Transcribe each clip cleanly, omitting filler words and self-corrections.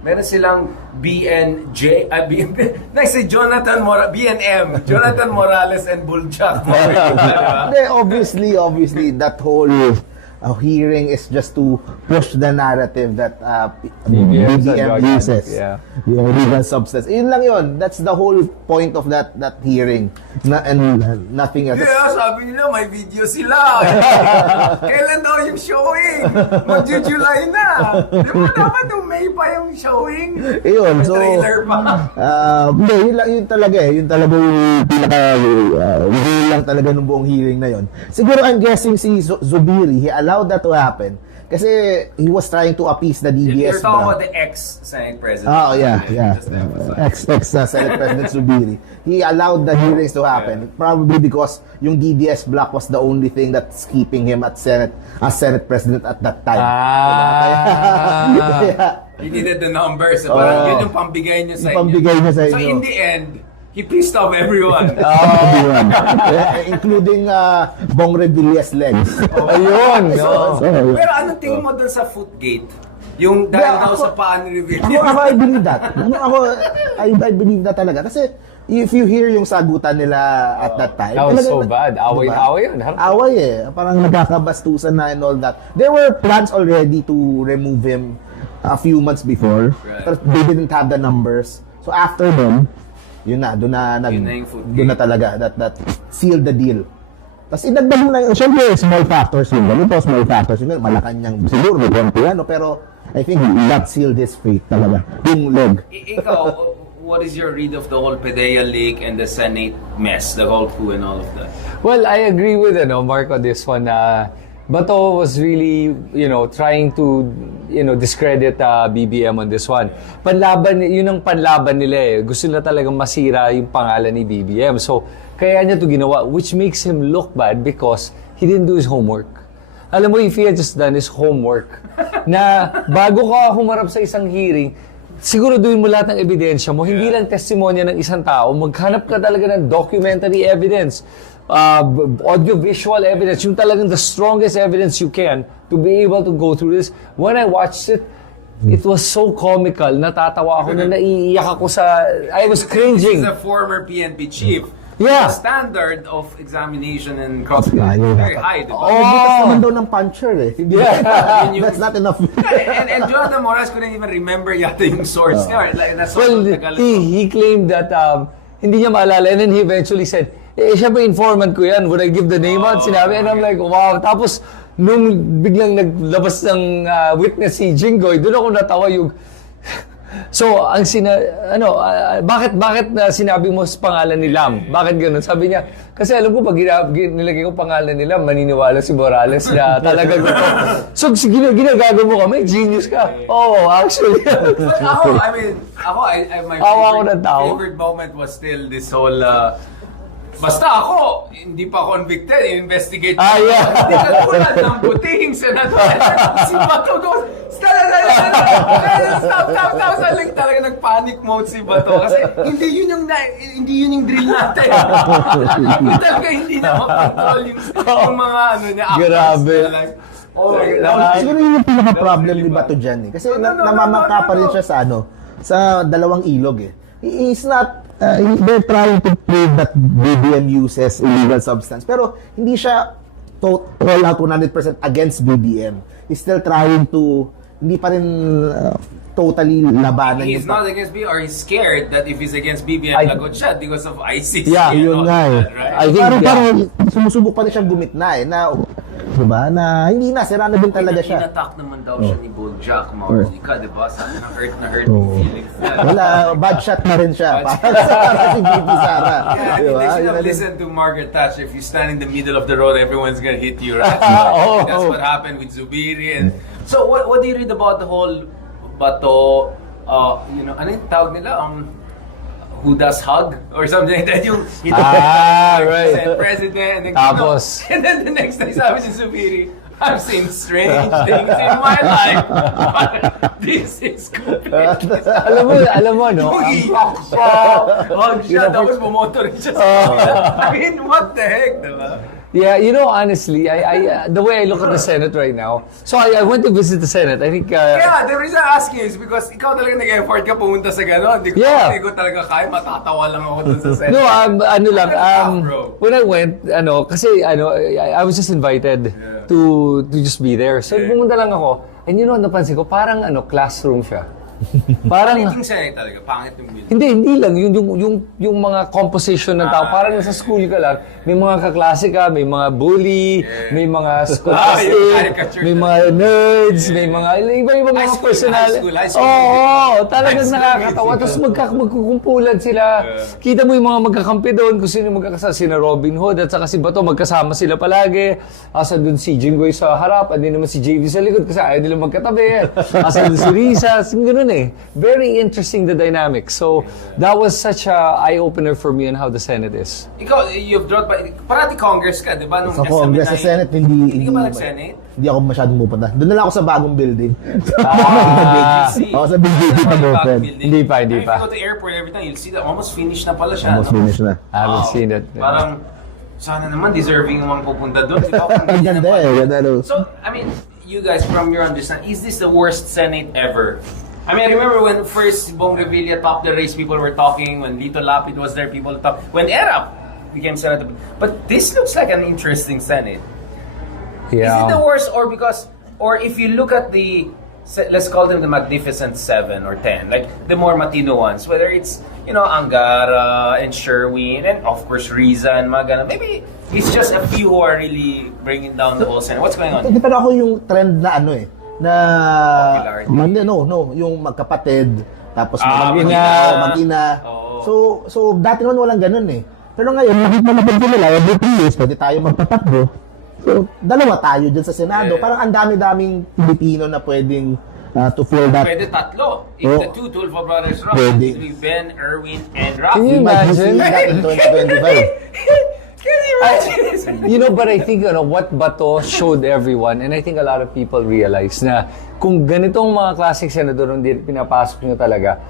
Meron silang BNJ, si Jonathan Jonathan Morales and Buljak. Obviously, that whole hearing is just to push the narrative that BBM uses. Yung legal substance. Yun lang yun. That's the whole point of that hearing. And nothing else. Yeah, sabi nila may video sila. Kailan daw yung showing? Mag-July na. Di ba dapat yung May pa yung showing? Yun, so trailer pa. Yun talaga yung pinaka lang talaga ng buong hearing na yun. Siguro I'm guessing si Zubiri, he allowed that to happen kasi he was trying to appease the DBS. You're talking about the ex-Senate President. Oh, yeah. Ex-Senate President Zubiri. He allowed the hearings to happen, probably because yung DDS block was the only thing that's keeping him as Senate President at that time. He needed the numbers. So parang yun yung pambigay niya sa inyo. So in the end, he pissed off everyone. Including Bong Revilla's legs. Ayun. Pero anong tingin mo dun sa Footgate? Yung dahil daw sa paa ni Revilla. Ako, I believe that. I believe that talaga. Kasi if you hear yung sagutan nila at that time. That was so bad. Away yun. Away Parang nagkakabastusan na and all that. There were plans already to remove him a few months before. But they didn't have the numbers. So after them, yun na, doon na talaga that sealed the deal. Tapos idagdag mo na, syempre small factors yun. Small factors yun. Malacanang siguro, pero I think that sealed his fate talaga. Yung leg. Ikaw, what is your read of the whole PDEA leak and the Senate mess, the whole coup and all of that? Well, I agree with Mark on this one. Bato was really, trying to, discredit BBM on this one. Yun ang panlaban nila Gusto nila talagang masira yung pangalan ni BBM. So, kaya niya to ginawa, which makes him look bad because he didn't do his homework. Alam mo, if he had just done his homework, na bago ka humarap sa isang hearing, siguraduhin mo lahat ng ebidensya mo, hindi lang testimonya ng isang tao, maghanap ka talaga ng documentary evidence, audio-visual evidence, yung talagang the strongest evidence you can to be able to go through this. When I watched it, it was so comical. Natatawa ako na naiiyak ako I was cringing. This is a former PNP chief. Yeah. The standard of examination and cross-examination is very high, diba? Butas naman daw ng puncher That's not enough. and Jonathan Morales couldn't even remember yata yung source niya. He claimed that hindi niya maalala, and then he eventually said, siya ba informant ko yan? Would I give the name out? Sinabi, and I'm like, wow. Tapos, nung biglang naglabas ng witness si Jinggoy, doon ako natawa yung... So, bakit sinabi mo sa pangalan ni Lam? Bakit ganun? Sabi niya, kasi alam ko, pag nilagay ko pangalan ni Lam, maniniwala si Morales na talaga gusto. So, ginagago mo kami, genius ka. Oh, actually. My ng tao. favorite moment was still this whole... Basta ako, hindi pa convicted, investigate ko. Hindi ka tulad ng puting senador. Si Bato doon, stop. Saling talaga nag-panic mode si Bato. Kasi hindi yun yung drill natin. Talaga hindi na makontrol yung mga niya. Grabe. Siguro yun yung pinaka-problem ni Bato dyan Kasi namamangka pa rin siya sa dalawang ilog He's not... they're trying to prove that BBM uses illegal substance. Pero hindi siya roll out 100% against BBM. He's still trying to, hindi pa rin totally labanan. He's not against BBM, or he's scared that if he's against BBM, lagot siya because of ICC. Yeah, yun nga right? Parang sumusubok pa rin siyang gumitna diba? Na hindi na, sira na din talaga siya. In-attack naman daw siya ni Bojack Mausika, diba? Sabi na hurt yung feelings niya. Wala, bad shot na rin siya. Para si BP Sara. Yeah, diba? They should have listened to Margaret Thatcher. If you stand in the middle of the road, everyone's gonna hit you, right? That's what happened with Zubiri. And so, what do you read about the whole Bato, ano yung tawag nila? Who does hug or something like that. Right. President, and then Tapos, and then the next day sabi si Zubiri, I've seen strange things in my life. This is completely... alam mo, no? Iyak siya, hug siya, tapos bumoto rin siya sa I mean, what the heck, diba? Yeah, you know, honestly, the way I look at the Senate right now, so I went to visit the Senate. I think, Yeah, the reason I ask you is because ikaw talaga nag-effort ka pumunta sa gano'n. Yeah. Hindi ko talaga kaya, matatawa lang ako dun sa Senate. no, ano lang, Bro. when I went, kasi, I was just invited to just be there. So, pumunta lang ako, and napansin ko, parang, classroom siya. Parang, Pangit yung Senate talaga, pangit yung building. hindi lang, yung mga composition ng tao, parang nasa school ka lang, may mga kaklase ka, may mga bully, may mga scholastic, may mga nerds, may mga iba-iba mga personal. High school. Oo, talagang nakakatawa. Tapos magkukumpulan sila. Kita mo yung mga magkakampi doon, kung sino magkakasama, sina Robin Hood at saka si Bato, magkasama sila palagi. Asan doon si Jinggoy sa harap, hindi naman si JV sa likod kasi ayaw nila magkatabi. Asan doon si Risa, ganun eh. Very interesting the dynamics. So, that was such a eye-opener for me on how the Senate is. Ikaw, you've brought parati Congress ka, di ba? Nung Sa Congress, sa Senate, Hindi ka ba nag-Senate? Hindi ako masyadong pupunta. Doon na lang ako sa bagong building. Ako sa big building pag open. Hindi pa. If you go to airport every time, you'll see that almost finished na pala siya. Almost finished na. I haven't seen it. Parang, sana naman deserving naman pupunta doon. Di ba? Ang ganda eh. Ganda no. So, I mean, you guys, from your understanding, is this the worst Senate ever? I mean, I remember when first Bong Revilla topped the race, people were talking. When Lito Lapid was there, people talked. When Erap became senator. But this looks like an interesting Senate. Yeah. Is it the worst, or if you look at let's call them the Magnificent 7 or 10, like the more matino ones, whether it's, Angara and Sherwin, and of course Riza and Magana, maybe it's just a few who are really bringing down the whole Senate. What's going on? Depende ako yung trend na na Popularity. yung magkapatid, tapos mag-ina. mag-ina. Oo. So dati naman walang ganun eh. Pero ngayon, nakikita na nila, every 3 years, pwede tayo magpatakbo. So, dalawa tayo dyan sa Senado. Parang ang dami-daming Pilipino na pwedeng to fill that. Pwede tatlo. If the two Tulfo brothers run, Pwede. it will be Ben, Erwin, and Rafi. Can you imagine? That in 2025. Can you imagine? But I think what Bato showed everyone, and I think a lot of people realize na kung ganitong mga classic senador hindi pinapasok nyo talaga,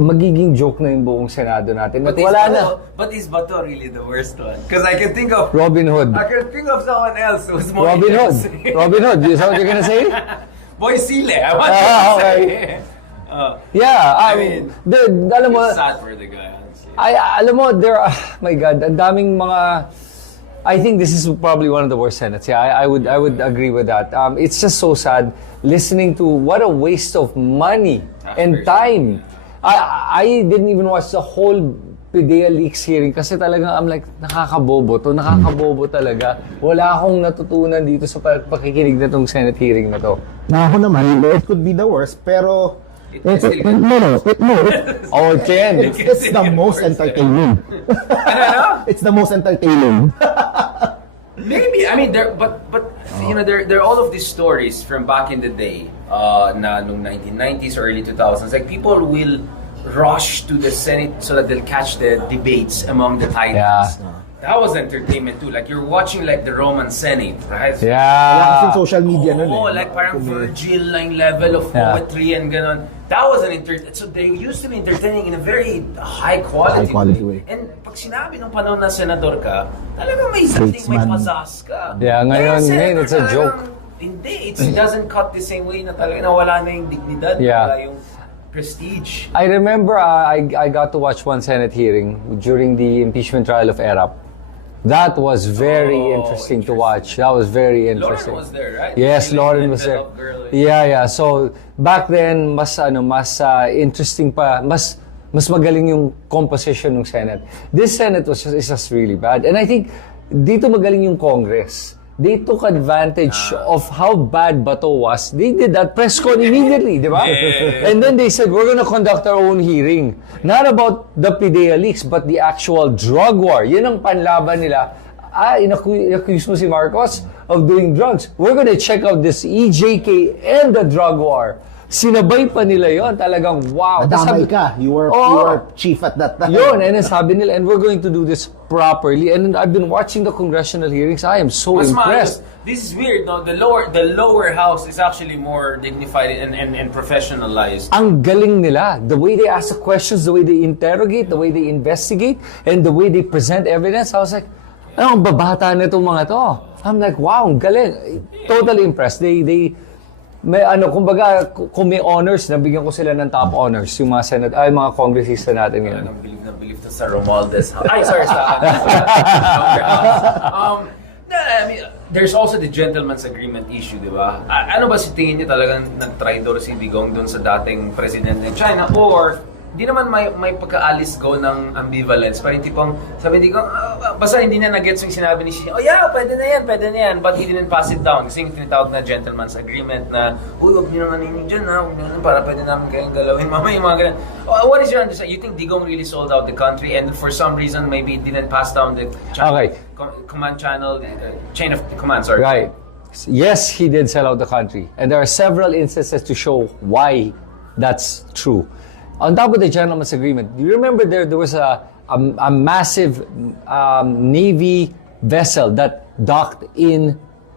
magiging joke na yung buong Senado natin. At wala na. But is Bato really the worst one? Because I can think of Robin Hood. I can think of someone else who's more Robin Hood. interesting. Robin Hood. Is that what you're gonna say? Boy Sile, I want to okay. say. Yeah. I mean, alam mo, it's sad for the guy, honestly. alam mo, my God, ang daming mga. I think this is probably one of the worst Senates. Yeah, I would agree with that. It's just so sad listening to what a waste of money and time. I didn't even watch the whole PDEA leaks hearing kasi talagang I'm like, nakakabobo talaga. Wala akong natutunan dito sa pakikinig na tong Senate hearing na to. Na ako naman, it could be the worst, pero It can. It's the most entertaining. It's the most entertaining. Maybe, I mean, there are all of these stories from back in the day, na nung 1990s or early 2000s. Like, people will rush to the Senate so that they'll catch the debates among the titans. Yeah. That was entertainment too. Like, you're watching like the Roman Senate, right? Wala Yeah. kasi social media nun eh. Oh, like parang Virgil line level of poetry and ganon. That was so they used to be entertaining in a very high quality way. And pag sinabi nung panahon na senador ka, talagang may something, may Statesman. pazas ka. Yeah, ngayon, senator it's a talagang joke. Hindi, it doesn't cut the same way na talaga nawala na yung dignidad, Yeah. nawala yung prestige. I remember I got to watch one Senate hearing during the impeachment trial of Erap. That was very interesting to watch. That was very interesting. Lauren was there, right? Yes, She, like, Lauren was mental there. health girl, Yeah. So back then, mas interesting pa, mas magaling yung composition ng Senate. This Senate is just really bad. And I think dito magaling yung Congress. They took advantage of how bad Bato was. They did that press con immediately, di ba? Yeah. And then they said, we're gonna conduct our own hearing. Not about the PDEA leaks, but the actual drug war. Yan ang panlaban nila. Inaccuse mo si Marcos of doing drugs. We're gonna check out this EJK and the drug war. Sinabay pa nila yon, talagang wow. Nadamay ka. You were chief at that time. Yun, and then sabi nila, and we're going to do this properly. And I've been watching the congressional hearings. I am so Mas impressed. This is weird, no? The lower house is actually more dignified and professionalized. Ang galing nila. The way they ask the questions, the way they interrogate, the way they investigate, and the way they present evidence. I was like, Ang babata na itong mga to. I'm like, wow, ang galing. Totally impressed. May kumbaga, kung may honors, nabigyan ko sila ng top honors, yung mga mga congressista natin ngayon. Believe to sa Romualdez. Ay, sorry, sa I mean, there's also the gentleman's agreement issue, di ba? Ano ba si tingin niyo talagang nag-traitor si Digong dun sa dating president ng China? Or di naman may pagkaalis go ng ambivalence. Parang tipong sabi ni Digong, basta hindi na nag-gets yung sinabi ni Xi, oh yeah, pwede na yan. But he didn't pass it down. Kasi yung tinatawag na gentleman's agreement na, uy, huwag niyo naman naninig dyan, huwag niyo naman para pwede namin kayong galawin. Mamaya yung mga ganun. What is your understanding? You think Digong really sold out the country and for some reason maybe it didn't pass down the command channel, chain of command, sorry. Right. Yes, he did sell out the country. And there are several instances to show why that's true. On top of the gentleman's agreement, do you remember there was a massive Navy vessel that docked in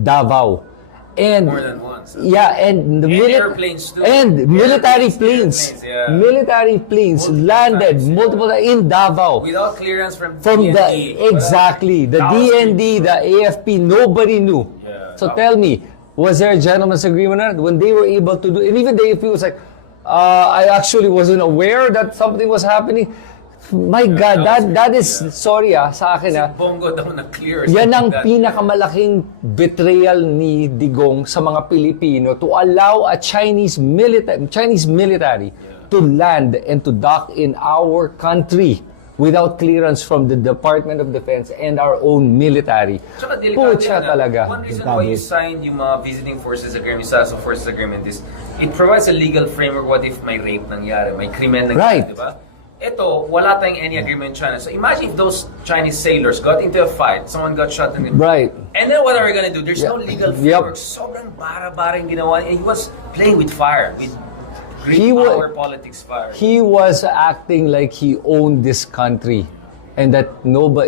Davao? And more than once. Yeah, and the airplanes too. And military planes. Yeah. Military planes landed multiple times in Davao. Without clearance from DND. Exactly. The DND, the AFP, nobody knew. Yeah. So tell me, was there a gentleman's agreement on it? When they were able to do, and even the AFP was like, I actually wasn't aware that something was happening. My God, that is, sorry sa akin Bongo daw na-clear. Yan ang pinakamalaking betrayal ni Digong sa mga Pilipino to allow a Chinese military to land and to dock in our country without clearance from the Department of Defense and our own military. Pucha talaga. One reason why you signed yung mga visiting forces agreement, yung forces agreement is, it provides a legal framework. What if may rape nangyari, may krimen nangyari, di ba? Ito, wala tayong any agreement in China. So imagine if those Chinese sailors got into a fight, someone got shot in the... Right. And then what are we gonna do? There's no legal framework. Sobrang bara-bara yung ginawa. And he was playing with fire, with great power politics fire. He was acting like he owned this country and that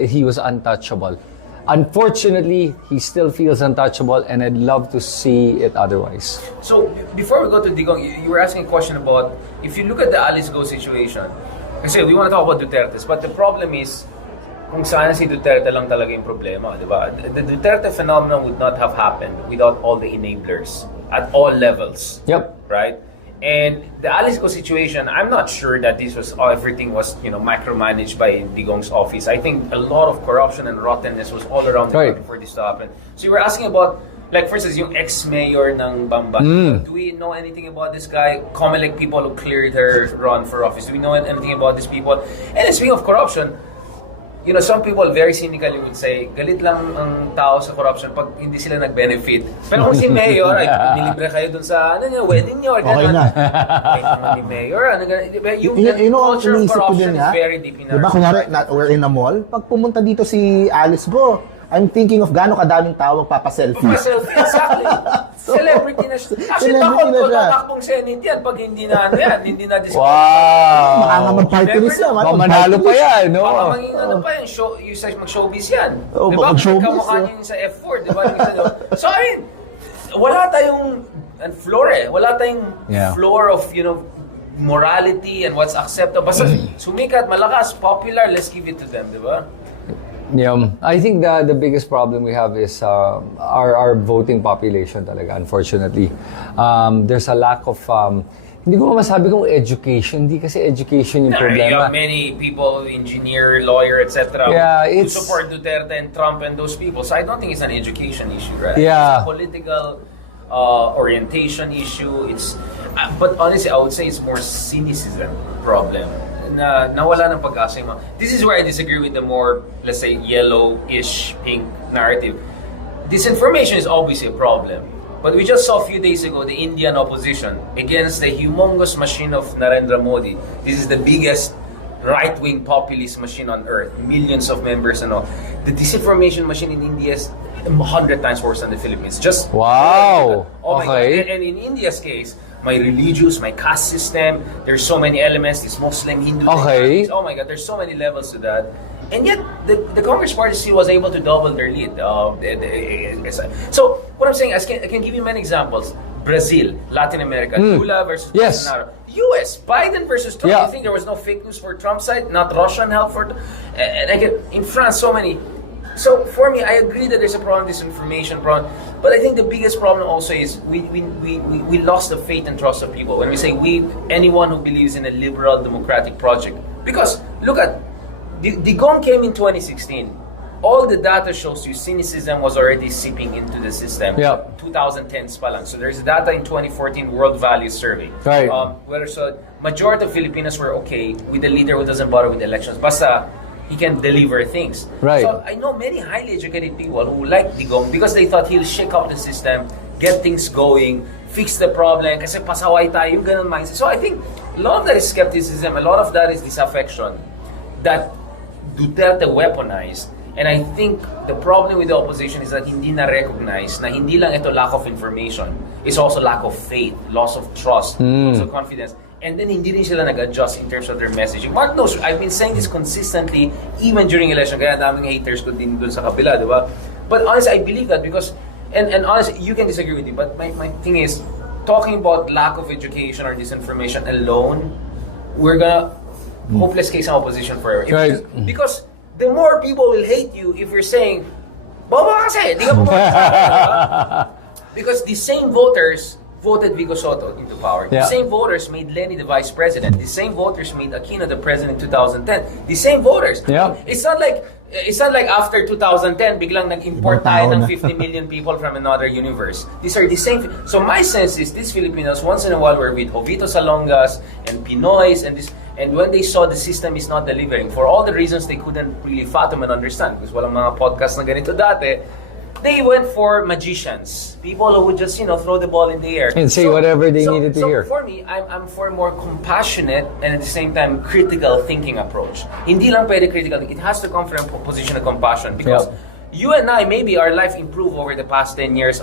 he was untouchable. Unfortunately, he still feels untouchable and I'd love to see it otherwise. So, before we go to Digong, you were asking a question about, if you look at the Alice Go situation, kasi we want to talk about Duterte's, but the problem is, kung sana si Duterte lang talaga yung problema, di ba? The Duterte phenomenon would not have happened without all the enablers at all levels. Yep. Right? And the Alice Go situation, I'm not sure that this was everything was micromanaged by Digong's office. I think a lot of corruption and rottenness was all around the country for this to happen. So you were asking about, like for instance, yung ex-mayor ng Bamban. Do we know anything about this guy? Comelec people who cleared her run for office. Do we know anything about these people? And speaking of corruption, some people very cynically would say, galit lang ang tao sa corruption pag hindi sila nag-benefit. Pero kung si Mayor, ay nilibre kayo dun sa wedding niyo. Okay na. Ni Mayor, yung culture of corruption is very deep in our diba, kunyari, we're in a mall, pag pumunta dito si Alice Go, I'm thinking of gaano kadaming tao magpapaselfie. Magpapaselfie, exactly. Celebrity na siya. Actually, tatakbong Senate yan pag hindi na disqualified. Wow! Baka nga mag-party list yan. Manalo pa yan, no? Baka maging pa yan, mag-showbiz yan. Oh, diba? mag-showbiz, Kamukha niyo sa F4, diba? So, I mean, wala tayong floor Wala tayong floor of, morality and what's acceptable. Basta sumikat, malakas, popular, let's give it to them, diba? Yeah, I think the biggest problem we have is our voting population talaga, unfortunately. There's a lack of, hindi ko masabi kung education, hindi kasi education yung problema. You have many people, engineer, lawyer, etc. who support Duterte and Trump and those people. So I don't think it's an education issue, right? Yeah. It's a political orientation issue. But honestly, I would say it's more cynicism problem. Na nawala ng pag-asa yung This is where I disagree with the more, let's say, yellowish, pink narrative. Disinformation is obviously a problem. But we just saw a few days ago the Indian opposition against the humongous machine of Narendra Modi. This is the biggest right-wing populist machine on earth. Millions of members and all. The disinformation machine in India is 100 times worse than the Philippines. Wow! Oh my God. And in India's case, my religious, my caste system, there's so many elements, this Muslim, Hindu, okay. Oh my God, there's so many levels to that. And yet, the Congress party still was able to double their lead. So, what I'm saying, I can give you many examples. Brazil, Latin America, Lula versus Bolsonaro. US, Biden versus Trump. You think there was no fake news for Trump's side? Not Russian help for... And again, in France, so many... So for me, I agree that there's a problem, disinformation problem, but I think the biggest problem also is we lost the faith and trust of people. When we say we, anyone who believes in a liberal democratic project, because look at Digong came in 2016. All the data shows you cynicism was already seeping into the system. Yeah. 2010s pa lang. So there's data in 2014 World Values Survey. Right. Where so majority of Filipinos were okay with a leader who doesn't bother with elections. Basta he can deliver things. Right. So I know many highly educated people who like Digong because they thought he'll shake up the system, get things going, fix the problem, kasi pasaway tayo, yung ganun mindset. So I think a lot of that is skepticism, a lot of that is disaffection that Duterte weaponized. And I think the problem with the opposition is that hindi na-recognize na hindi lang ito lack of information, it's also lack of faith, loss of trust, loss of confidence. And then hindi rin sila nag-adjust in terms of their messaging. Mark knows, I've been saying this consistently even during election, kaya daming haters ko din dun sa kapila, di ba? But honestly, I believe that because, and honestly, you can disagree with me, but my thing is, talking about lack of education or disinformation alone, we're gonna hopeless case ang opposition forever. Right. Because the more people will hate you if you're saying, bobo kasi, di ka pumunta. Because the same voters voted Vico Soto into power. Yeah. The same voters made Lenny the vice president. The same voters made Aquino the president in 2010. The same voters. Yeah. It's not like after 2010 biglang nag-import tayo ng 50 million people from another universe. These are the same. So my sense is these Filipinos once in a while were with Jovito Salongas and Pinoys and when they saw the system is not delivering for all the reasons they couldn't really fathom and understand because walang mga podcast na ganito dati, they went for magicians, people who would just throw the ball in the air And say whatever they needed to hear. For me, I'm for a more compassionate and at the same time critical thinking approach. Hindi lang pwede critical thinking. It has to come from a position of compassion because you and I, maybe our life improved over the past 10 years